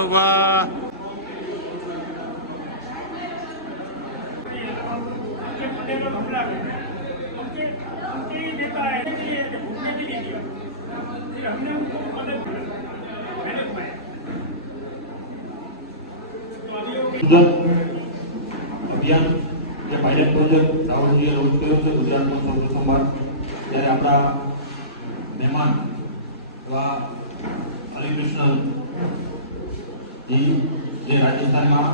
રાણુભા કે પટેલો હમલા કર્યા અમકે અમકે નેતા એને કહીએ કે ભૂખને બી નહીં દીવા એટલે અમને મદદ કરે મહેનતમાં તો અભિયોગ ગુજરાત અભિયાન જે પાયલટ પ્રોજેક્ટ રાહુલજીએ રોજ કર્યો છે, ગુજરાતનો સૌ પ્રથમવાર ત્યારે આપણા મહેમાન એવા હરિકૃષ્ણ જી જે રાજસ્થાનમાં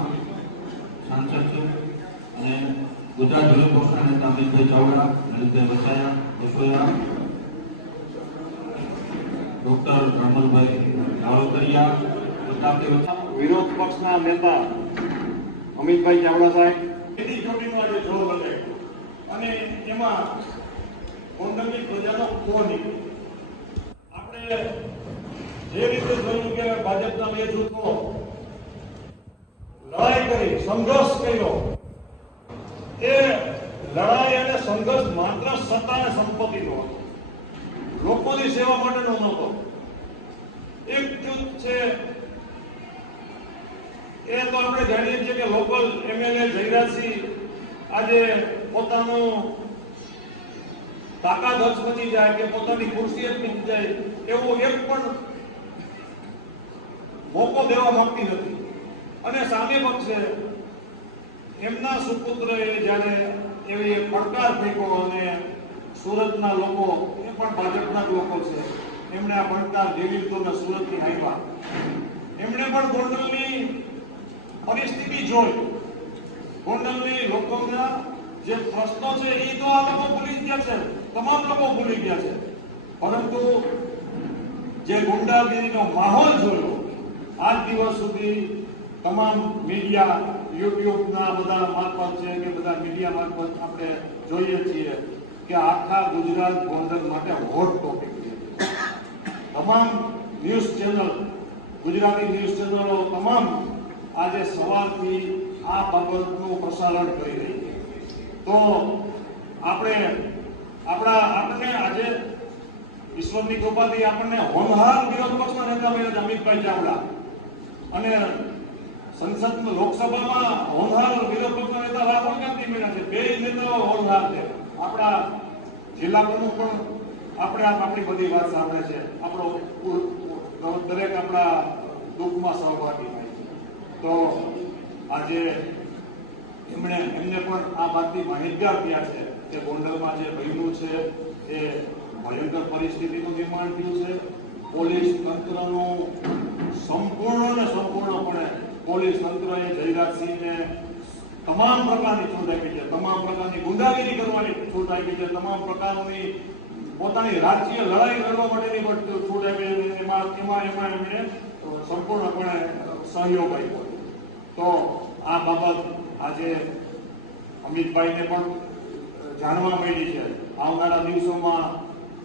સાંસદ છે અને ગુજરાત વિરોધ પક્ષના ચાવડા લલિતભાઈ વસાયા વસોયા ડોક્ટર રમણભાઈ રાવલકરિયા વિરોધ પક્ષના નેતા અમિતભાઈ ચાવડા સાહેબ. એની આજે જોર વધે અને એમાં ગોંડલની પ્રજાનો કોણ આપણે જે રીતે જોયું કે ભાજપના બે જૂથો લડાઈ કરી સંઘર્ષ કર્યો એ લડાઈ અને સંઘર્ષ માત્ર સત્તા અને સંપત્તિનો હતો. લોકોની સેવા માટેનો નહોતો એક જૂથ છે. એ તો આપણે જાણીએ છીએ કે લોકલ એમએલએ જયરાજસિંહ આજે પોતાનું તાકાત હચમચી જાય કે પોતાની ખુરશી હચમચી જાય, એવો એક પણ મોકો દેવા માંગતી નથી. અને સામે પક્ષે એમના સુપુત્રએ જ્યારે એવી પડકાર ફેંકો અને સુરતના લોકો, એ પણ ભાજપના જ લોકો છે, એમણે આ પડકાર જેવી ને સુરતથી આવ્યા એમણે પણ ગોંડલની પરિસ્થિતિ જોઈ. ગોંડલની લોકોના જે પ્રશ્નો છે, એ તો આ લોકો ભૂલી ગયા છે, તમામ લોકો ભૂલી ગયા છે. પરંતુ જે ગુંડાગીરીનો માહોલ જોયો, આજ દિવસ સુધી તમામ મીડિયા યુટ્યુબના બધા મારફત છે કે બધા મીડિયા મારફત આપણે જોઈએ છીએ કે આખા ગુજરાત ગોંડલ માટે હોટ ટોપિક છે. તમામ ન્યૂઝ ચેનલ ગુજરાતી ન્યૂઝ ચેનલો તમામ આજે સવારથી આ બાબતનું પ્રસારણ કરી રહી છે. તો આપણે, આપણા, આપણને આજે ઈશ્વરની કૃપાથી આપણને હોનહાર વિરોધ પક્ષના નેતા અમિતભાઈ ચાવડા. અને સંસદ લોકસભામાં હોનહાર વિરોધ પક્ષના નેતા રાહુલ ગાંધી મેળા છે. બે નેતાઓ હોનહાર છે. આપણા જિલ્લા પ્રમુખ પણ આપણે આપણી બધી વાત સાંભળે છે. આપણો દરેક આપણા દુઃખમાં સહભાગી થાય છે. તો આજે એમણે, એમને પણ આ વાતની માહિતગાર થયા છે કે ગોંડલમાં જે બન્યું છે, એ ભયંકર પરિસ્થિતિનું નિર્માણ થયું છે. પોલીસ તંત્રનું પોલીસ તંત્રએ જયરાજસિંહને તમામ પ્રકારની છૂટ આપી છે. તમામ પ્રકારની ગુંડાગીરી કરવાની છૂટ આપી છે. તમામ પ્રકારની પોતાની રાજકીય લડાઈ લડવા માટેની પણ છૂટ આપી છે. એમાં એમાં એમાં એમને સંપૂર્ણપણે સહયોગ આપ્યો તો આ બાબત આજે અમિતભાઈને પણ જાણવા મળી છે. આવનારા દિવસોમાં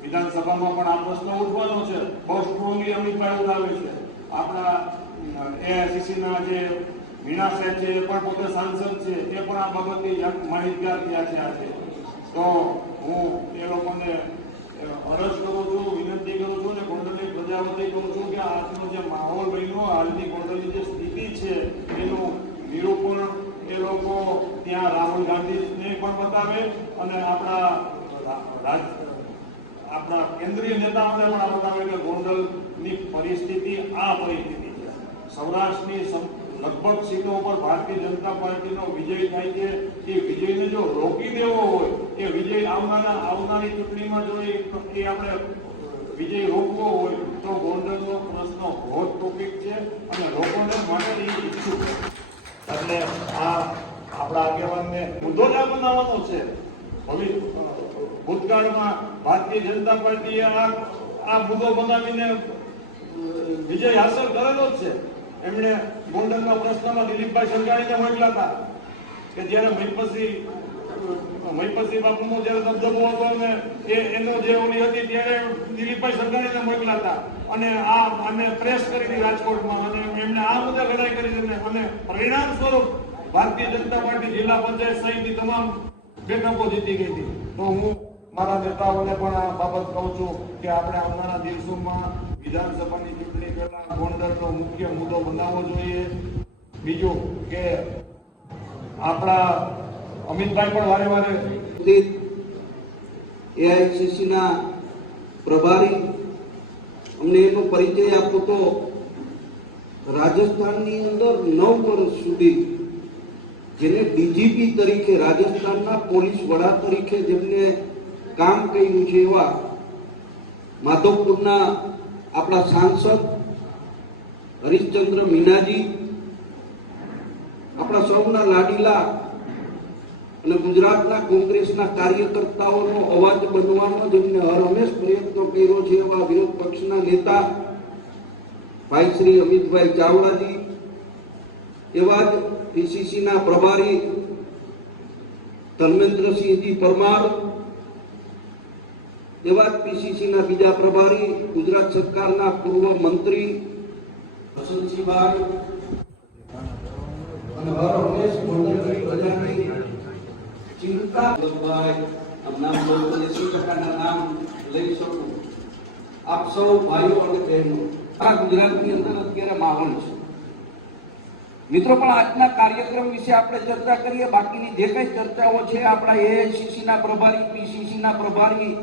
વિધાનસભામાં પણ આ પ્રશ્ન ઉઠવાનો છે. બહુ સ્ટ્રોંગલી અમિતભાઈ ઉઠાવે છે. આપણા એઆઈસીસી ના જે મીણા સાહેબ છે, એ પણ પોતે સાંસદ છે, તે પણ આ બાબતની માહિતગાર થયા છે આજે. તો હું એ લોકોને અરજ કરું છું, વિનંતી કરું છું અને ગોંડલની પ્રજા વતી છું કે આજનો જે માહોલ બન્યો હાલની ગોંડલની જે સ્થિતિ છે, એનું નિરૂપણ એ લોકો ત્યાં રાહુલ ગાંધીને પણ બતાવે અને આપણા રાજ, આપણા કેન્દ્રીય નેતાઓને પણ બતાવે કે ગોંડલની પરિસ્થિતિ આ પરિસ્થિતિ સૌરાષ્ટ્રની લગભગ સીટો ઉપર ભારતીય જનતા પાર્ટીનો વિજય થાય છે. એ વિજયને જો રોકી દેવો હોય, એ વિજય આવનારા આવનારી ચૂંટણીમાં જો એ આપણે વિજય રોકવો હોય, તો ગોંડલનો પ્રશ્ન હોટ ટોપિક છે અને લોકોને માટે એ ઈચ્છું છે. એટલે આ આપણા આગેવાનને મુદ્દો જ બનાવવાનો છે. ભવિષ્ય ભૂતકાળમાં ભારતીય જનતા પાર્ટીએ આ આ મુદ્દો બનાવીને વિજય હાંસલ કરેલો જ છે. એમણે ગોંડલના પ્રશ્નમાં દિલીપભાઈ સંઘાણીને મોકલ્યા હતા કે જ્યારે મહિપતસિંહ બાપુ બાપુનો જ્યારે દબદબો હતો અને એ એનો જે ઓલી હતી ત્યારે દિલીપભાઈ સંઘાણીને મોકલ્યા હતા અને આ અમે પ્રેસ કરી રાજકોટમાં અને એમને આ મુદ્દે લડાઈ કરી અને પરિણામ સ્વરૂપ ભારતીય જનતા પાર્ટી જિલ્લા પંચાયત સહિતની તમામ બેઠકો જીતી ગઈ હતી. તો હું મારા નેતાઓને પણ આ બાબત કહું છું કે આપણે આવનારા દિવસોમાં વિધાનસભાની ચૂંટણી પહેલા ગોંડલનો મુખ્ય મુદ્દો બનાવવો જોઈએ. બીજું કે આપણા અમિતભાઈ પણ વારે વારે એઆઈસીસીના પ્રભારી, અમને એનો પરિચય આપો તો રાજસ્થાનની અંદર નવ વર્ષ સુધી જેને ડીજીપી તરીકે રાજસ્થાનના પોલીસ વડા તરીકે જેમને કામ કર્યું છે એવા માધવપુરના આપણા સાંસદ હરીશચંદ્ર મીનાજી, આપણા સૌના લાડીલા અને ગુજરાતના કોંગ્રેસના કાર્યકર્તાઓનો અવાજ બનવાનો જેમને હર હંમેશ પ્રયત્નો કર્યો છે એવા વિરોધ પક્ષના નેતા ભાઈ શ્રી અમિતભાઈ ચાવડાજી, એવા જ પીસીસીના પ્રભારી ધર્મેન્દ્રસિંહજી પરમાર એવા જ પીસીસીના બીજા પ્રભારી ગુજરાત સરકારના પૂર્વ મંત્રી વસંતસિંહભાઈ અને હર મંડળની પ્રજાની ચિંતા. આમ નામ લઉં એસી ટકાના નામ લઈ શકું? આપ સૌ ભાઈઓ અને બહેનો આ ગુજરાતની અંદર અત્યારે માહોલ છે. મિત્રો પણ આજના કાર્યક્રમ વિશે આપણે ચર્ચા કરીએ બાકીની જે કઈ ચર્ચાઓ છે આપણા એઆઈસીસી ના પ્રભારી પીસીસી ના પ્રભારી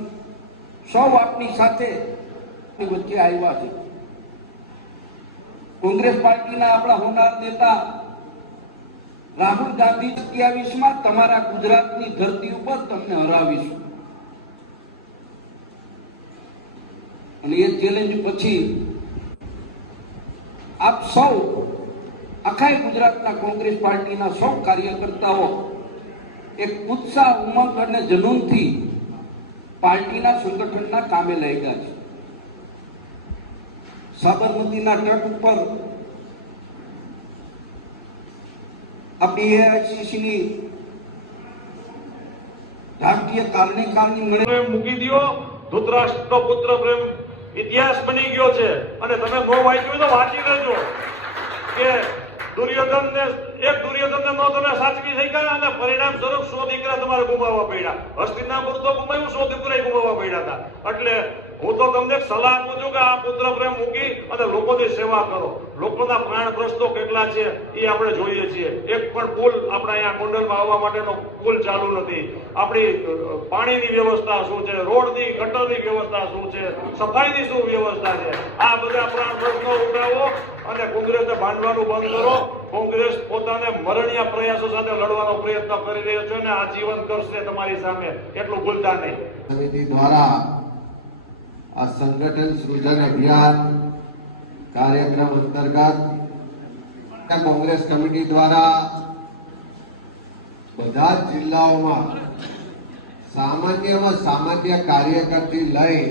સૌ આપની સાથે વચ્ચે આવ્યા છે. કોંગ્રેસ પાર્ટીના આપણા હોનાર નેતા રાહુલ ગાંધી સત્યાવીસમાં તમારા ગુજરાતની ધરતી ઉપર તમને હરાવીશું. અને એ ચેલેન્જ પછી આપ સૌ આખા ગુજરાતના કોંગ્રેસ પાર્ટીના સૌ કાર્યકર્તાઓ એક ઉત્સાહ, ઉમંગ અને જનૂનથી પાર્ટીના સંગઠનના કામે લાગ્યા છે. સાબરમતીના તટ ઉપર એઆઈસીસીની રાષ્ટ્રીય કાર્યકાળની મળે મૂકી દ્યો ધૃતરાષ્ટ્રનો પુત્ર પ્રેમ, ઇતિહાસ બની ગયો છે. અને તમે નો વાંચ્યું તો વાંચી લેજો કે દુર્યોધન ને એક દુર્યોધન ને તમે સાચવી શક્યા અને પરિણામ સ્વરૂપ સો દીકરા તમારે ગુમાવવા પડ્યા. હસ્તિનાપુર તો ગુમાવ્યું, સો દીકરા ગુમાવવા પડ્યા હતા. એટલે હું તો તમને સલાહ આપું છું કે આ પુત્ર પ્રેમ મૂકી અને લોકોની સેવા કરો. લોકોના પ્રાણ પ્રશ્નો કેટલા છે એ આપણે જોઈએ છીએ. એક પણ પુલ આપણા અહીંયા ગોંડલમાં આવવા માટેનો પુલ ચાલુ નથી. આપણી પાણીની વ્યવસ્થા શું છે? રોડની, ગટરની વ્યવસ્થા શું છે? સફાઈની શું વ્યવસ્થા છે? આ બધા પ્રાણ પ્રશ્નો ઉઠાવો અને કોંગ્રેસને ભાંડવાનું બંધ કરો. કોંગ્રેસ પોતાને મરણિયા પ્રયાસો સાથે લડવાનો પ્રયત્ન કરી રહ્યો છે અને જીવન કરશે તમારી સામે. એટલું ભૂલતા નહીં. દ્વારા આ સંગઠન સૃજન અભિયાન કાર્યક્રમ અંતર્ગત કોંગ્રેસ કમિટી દ્વારા બધા જ જિલ્લાઓમાં સામાન્યમાં સામાન્ય કાર્યકરથી લઈ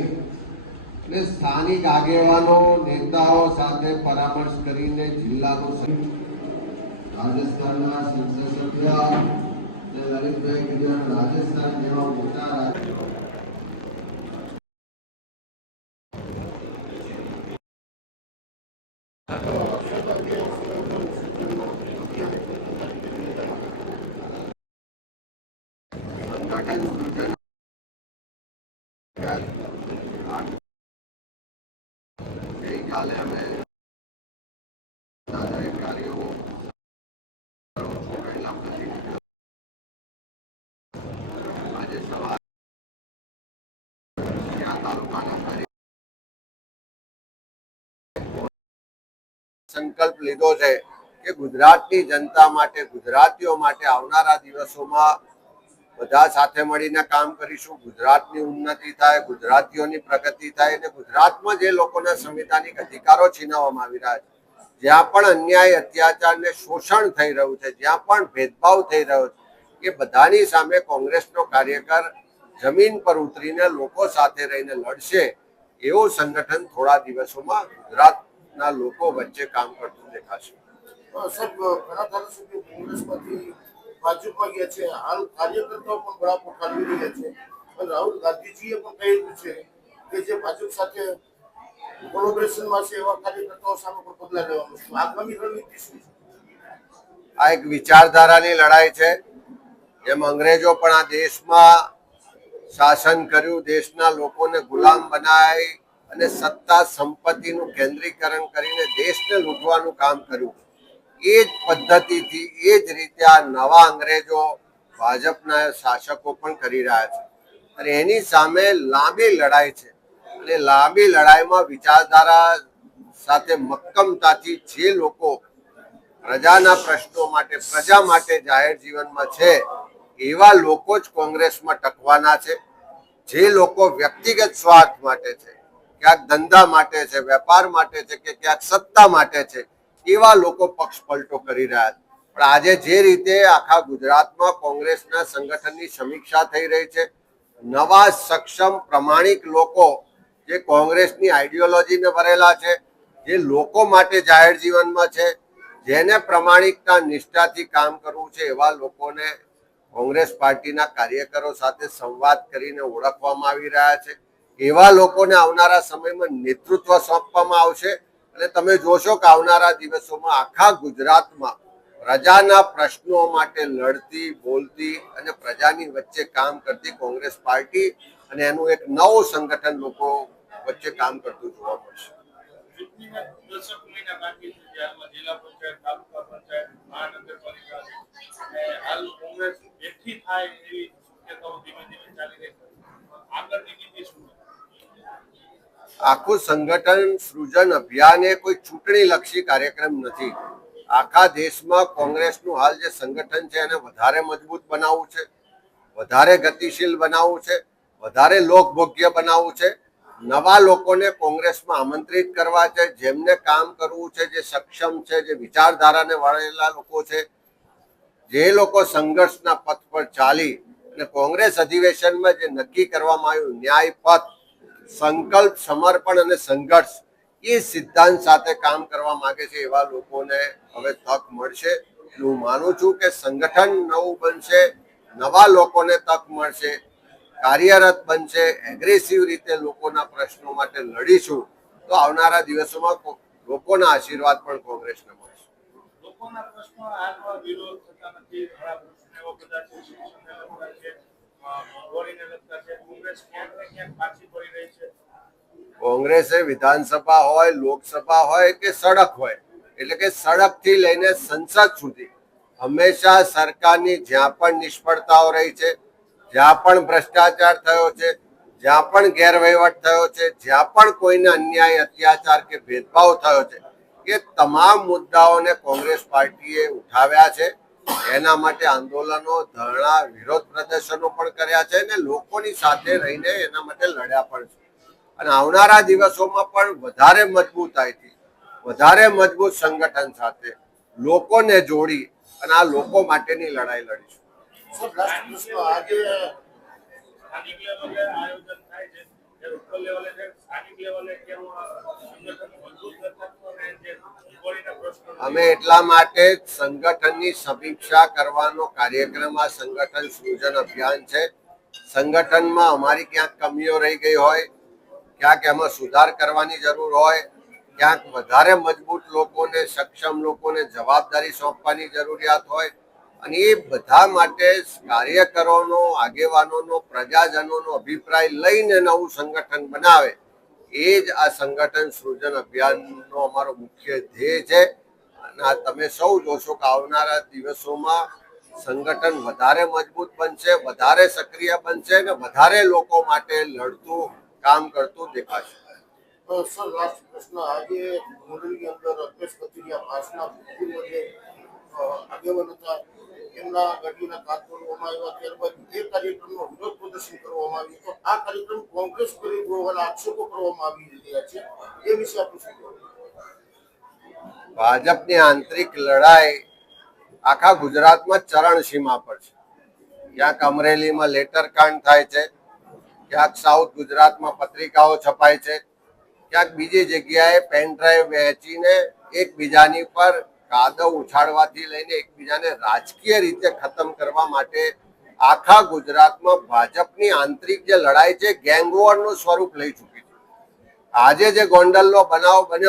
ને સ્થાનિક આગેવાનો, નેતાઓ સાથે પરામર્શ કરીને જિલ્લાનું રાજસ્થાનના સંસદ સભ્ય અને રાજસ્થાન જેવા મોટા ગઈકાલે અમે સંકલ્પ લીધો છે કે ગુજરાતની જનતા માટે ગુજરાતીઓ માટે આવનારા દિવસોમાં બધા સાથે મળીને કામ કરીશું, ગુજરાતની ઉન્નતિ થાય, ગુજરાતીઓની પ્રગતિ થાય અને ગુજરાતમાં જે લોકોના સંવિધાનિક અધિકારો છીનવવામાં આવી રહ્યા છે, જ્યાં પણ અન્યાય, અત્યાચાર ને શોષણ થઈ રહ્યું છે, જ્યાં પણ ભેદભાવ થઈ રહ્યો છે, એ બધાની સામે કોંગ્રેસનો કાર્યકર જમીન પર ઉતરીને લોકો સાથે રહીને લડશે, એવું સંગઠન થોડા દિવસોમાં ગુજરાતના લોકો વચ્ચે કામ કરતું દેખાશે. સાહેબ ઘણા ધારાસભ્યો કોંગ્રેસમાંથી ભાજપમાં ગયા છે. હાલ કાર્યકર્તાઓ પણ ઘણા પોઠાવી રહ્યા છે. અને રાહુલ ગાંધીજીએ પણ કહ્યું છે કે જે ભાજપ સાથે કોલોબરેશનમાં છે એવા પણ આ એક વિચારધારાની લડાઈ છે. જેમ અંગ્રેજો પણ આ દેશમાં શાસન કર્યું, દેશના લોકોને ગુલામ બનાવી અને સત્તા સંપત્તિનું કેન્દ્રીકરણ કરીને દેશને લૂંટવાનું કામ કર્યું. એ જ પદ્ધતિથી, એ જ રીતે આ નવા અંગ્રેજો ભાજપના શાસકો પણ કરી રહ્યા છે. અને એની સામે લાંબી લડાઈ છે. અને લાંબી લડાઈમાં વિચારધારા સાથે મક્કમતાથી જે લોકો પ્રજાના પ્રશ્નો માટે, પ્રજા માટે જાહેર જીવનમાં છે, એવા લોકો જ કોંગ્રેસમાં ટકવાના છે. જે લોકો વ્યક્તિગત સ્વાર્થ માટે છે, ક્યાંક ધંધા માટે છે, વેપાર માટે છે કે ક્યાંક સત્તા માટે છે એવા લોકો પક્ષ પલટો કરી રહ્યા છે. પણ આજે જે રીતે આખા ગુજરાતમાં કોંગ્રેસના સંગઠનની સમીક્ષા થઈ રહી છે, નવા સક્ષમ પ્રમાણિક લોકો જે કોંગ્રેસની આઈડિયોલોજીને ભરેલા છે, જે લોકો માટે જાહેર જીવનમાં છે, જેને પ્રમાણિકતા નિષ્ઠાથી કામ કરવું છે, એવા લોકોને કોંગ્રેસ પાર્ટીના કાર્યકરો સાથે સંવાદ કરીને ઓળખવામાં આવી રહ્યા છે. એવા લોકોને આવનારા સમયમાં નેતૃત્વ સોંપવામાં આવશે. અને તમે જોશો કે આવનારા દિવસોમાં આખા ગુજરાતમાં પ્રજાના પ્રશ્નો માટે લડતી, બોલતી અને પ્રજાની વચ્ચે કામ કરતી કોંગ્રેસ પાર્ટી અને એનું એક નવું સંગઠન લોકો વચ્ચે કામ કરતું જોવા મળશે આગળની? આખું સંગઠન સૃજન અભિયાન એ કોઈ ચૂંટણી લક્ષી કાર્યક્રમ નથી. આખા દેશમાં કોંગ્રેસનું હાલ જે સંગઠન છે એને વધારે મજબૂત બનાવવું છે, વધારે ગતિશીલ બનાવવું છે, વધારે લોકભોગ્ય બનાવવું છે. નવા લોકોને કોંગ્રેસમાં આમંત્રિત કરવા છે, જેમને કામ કરવું છે, જે સક્ષમ છે, જે વિચારધારાને વળેલા લોકો છે, જે લોકો સંઘર્ષના પથ પર ચાલી અને કોંગ્રેસ અધિવેશનમાં જે નક્કી કરવામાં આવ્યું ન્યાય પથ સંકલ્પ, સમર્પણ અને સંઘર્ષ એ સિદ્ધાંત સાથે કામ કરવા માંગે છે એવા લોકોને હવે તક મળશે. હું માનું છું કે સંગઠન નવું બનશે, નવા લોકોને તક મળશે, કાર્યરત બનશે એગ્રેસિવ રીતે લોકોના પ્રશ્નો માટે લડીશું, તો આવનારા દિવસોમાં લોકોના આશીર્વાદ પણ કોંગ્રેસને મળશે. લોકોના પ્રશ્નો વિરોધ નથી. કોંગ્રેસ વિધાનસભા હોય, લોકસભા હોય કે સડક હોય, એટલે કે સડકથી લઈને સંસદ સુધી, હંમેશા સરકારની જ્યાં પણ નિષ્ફળતાઓ રહી છે, જ્યાં પણ ભ્રષ્ટાચાર થયો છે, જ્યાં પણ ગેરવહીવટ થયો છે, જ્યાં પણ કોઈને અન્યાય, અત્યાચાર કે ભેદભાવ થયો છે, એ તમામ મુદ્દાઓને કોંગ્રેસ પાર્ટીએ ઉઠાવ્યા છે. એના માટે આંદોલનો, ધરણા, વિરોધ પ્રદર્શનો પણ કર્યા છે અને લોકોની સાથે રહીને એના માટે લડ્યા પણ છે. અને આવનારા દિવસોમાં પણ વધારે મજબૂતાઈથી વધારે મજબૂત સંગઠન સાથે લોકોને જોડી અને આ લોકો માટેની લડાઈ લડીશું. આયોજન થાય છે અમે એટલા માટે સંગઠનની સમીક્ષા કરવાનો કાર્યક્રમ, આ સંગઠન સૃજન અભિયાન છે. સંગઠનમાં અમારી ક્યાંક કમીઓ રહી ગઈ હોય, ક્યાંક એમાં સુધાર કરવાની જરૂર હોય, ક્યાંક વધારે મજબૂત લોકોને, સક્ષમ લોકોને જવાબદારી સોંપવાની જરૂરિયાત હોય અને એ બધા માટે કાર્યકરોનો, આગેવાનોનો, પ્રજાજનોનો અભિપ્રાય લઈને નવું સંગઠન બનાવે. એ જ આ સંગઠન સૃજન અભિયાનનો અમારો મુખ્ય ધ્યેય છે. અને આ તમે સૌ જોશો કે આવનારા દિવસોમાં સંગઠન વધારે મજબૂત બનશે, વધારે સક્રિય બનશે અને વધારે લોકો માટે લડતું કામ કરતું દેખાશે. સર અંદર હતા. એમના ગાડીના કાર કરવામાં આવ્યા, ત્યારબાદ એ કાર્યક્રમનો વિરોધ પ્રદર્શન કરવામાં આવ્યું. તો આ કાર્યક્રમ કોંગ્રેસ કરી હોવાના આક્ષેપો કરવામાં આવી રહ્યા છે. એ વિશે આપણે શું? ભાજપની આંતરિક લડાઈ આખા ગુજરાતમાં ચરણ સીમા પર છે. ક્યાંક અમરેલીમાં લેટર કાંડ થાય છે, ક્યાંક સાઉથ ગુજરાતમાં પત્રિકાઓ છપાય છે, ક્યાંક બીજી જગ્યાએ પેન ડ્રાઈવ વહેંચીને એકબીજાની પર કાદવ ઉછાળવાથી લઈને એકબીજાને રાજકીય રીતે ખતમ કરવા માટે આખા ગુજરાતમાં ભાજપની આંતરિક જે લડાઈ છે, ગેંગવોરનું સ્વરૂપ લઈ ચૂકી છે. આજે જે ગોંડલનો બનાવ બન્યો